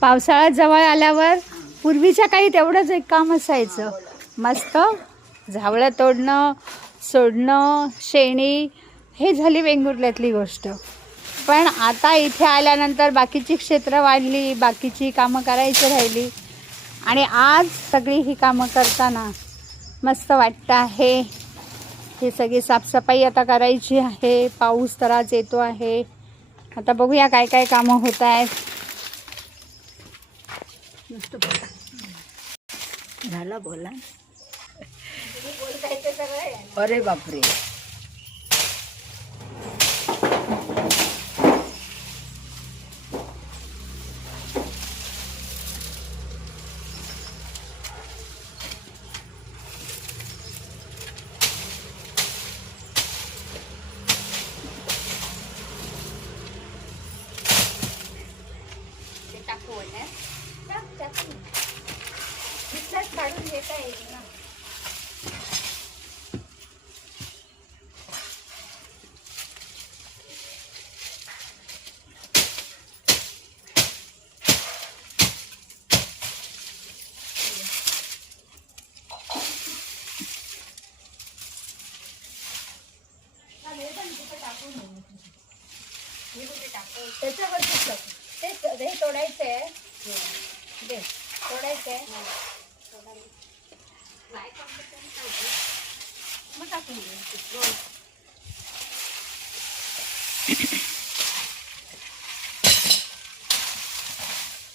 पावसाळा जवळ आल्यावर पूर्वीच्या काही तेवढंच एक काम असायचं, मस्त झावळं तोडणं, सोडणं, शेणी, हे झाली वेंगुर्ल्यातली गोष्ट. पण आता इथे आल्यानंतर बाकीची क्षेत्र वाढली, बाकीची कामं करायची राहिली आणि आज सगळी ही कामं करताना मस्त वाटतं आहे. ही सगळी साफसफाई आता करायची आहे. पाऊस तर आज येतो आहे. आता बघूया काय काय कामं होत आहेत. झाला बोला. अरे बापरे. काढून घेता येईल ना. त्याच्यावरतीच टाकू. हे तोडायचं आहे. तोडायचं आहे. मग टाकून घेऊ.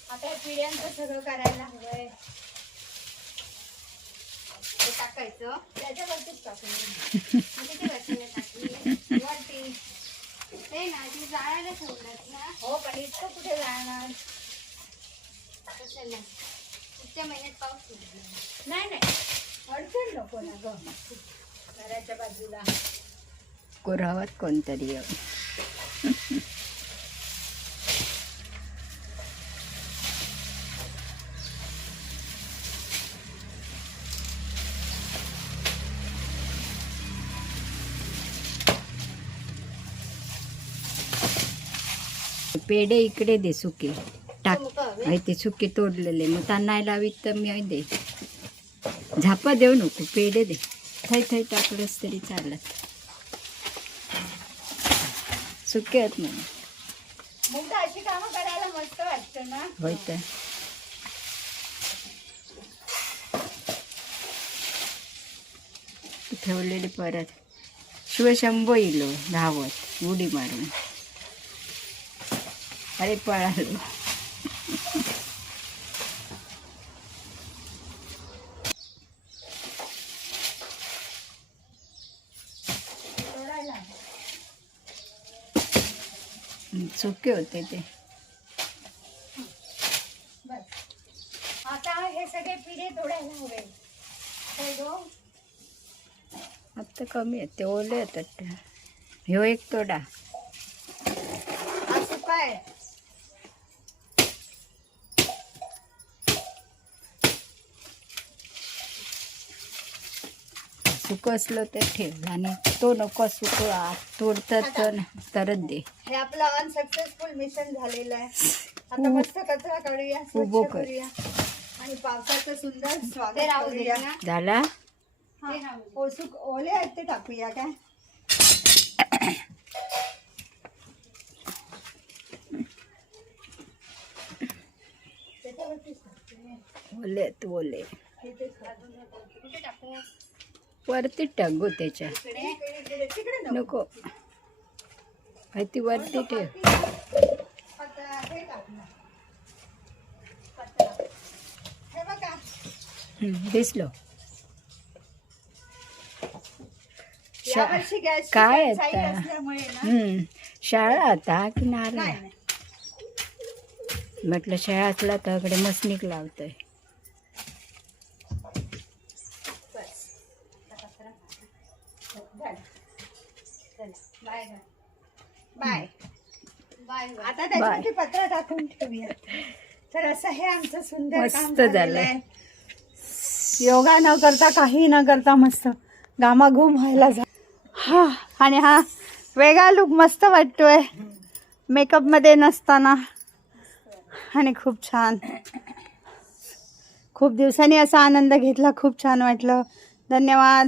आता पिढ्यांचं सगळं करायला हवंय. ते टाकायचं त्याच्यावरतीच टाकून घेऊ. किती वर्षाने टाकली वरती ते ना ती जाळायला ठेवल्यात ना. हो पण इतकं कुठे जाणार. कशाला पुढच्या महिन्यात पाऊस नाही नाही अडचण नको ना ग. घराच्या बाजूला कुरावत कोणतरी. पेढे इकडे दे सुके टाक. ते सुके तोडलेले मग त्यांना लावीत तर मी दे. झापा देऊ नको, पेढे दे. थै थै टाकलंस तरी चालत. सुके आहेत म्हणून मग अशी कामं करायला मस्त वाटतं ना. होय तर. ठेवलेली परत शिवशंभो इलो धावत उडी मारून. अरे पळालो. चुके होते ते. आता हे सगळे पिढे तोडायला हवे. आता कमी आहेत ते, ओले येतात. ह्यो एक तोडा. असं काय सुक असलं तर ठेव आणि तो नको सुक तोडतात तरच दे. हे आपलं अनसक्सेसफुल मिशन झालेलं आहे. आता मस्त कचरा काढूया, स्वच्छ करूया आणि पावसाचं सुंदर स्वागत करूया. झाला. ओले आहेत ते टाकूया काय. ओले ओले वरती टाकू त्याच्या. नको ती वरती ठेव. दिसलो काय आता. शाळा आता की नारळ. म्हटलं शाळा असला तर कडे मसनीक लावतोय. Bye bye. आता त्याच्यावरती पत्र टाकून ठेवूया. तर असं हे आमचं सुंदर मस्त झालंय. योगा न करता काही न करता मस्त घामाघूम व्हायला जा. हा आणि हा वेगळा लुक मस्त वाटतोय मेकअप मध्ये नसताना. आणि खूप छान, खूप दिवसांनी असा आनंद घेतला, खूप छान वाटलं. धन्यवाद.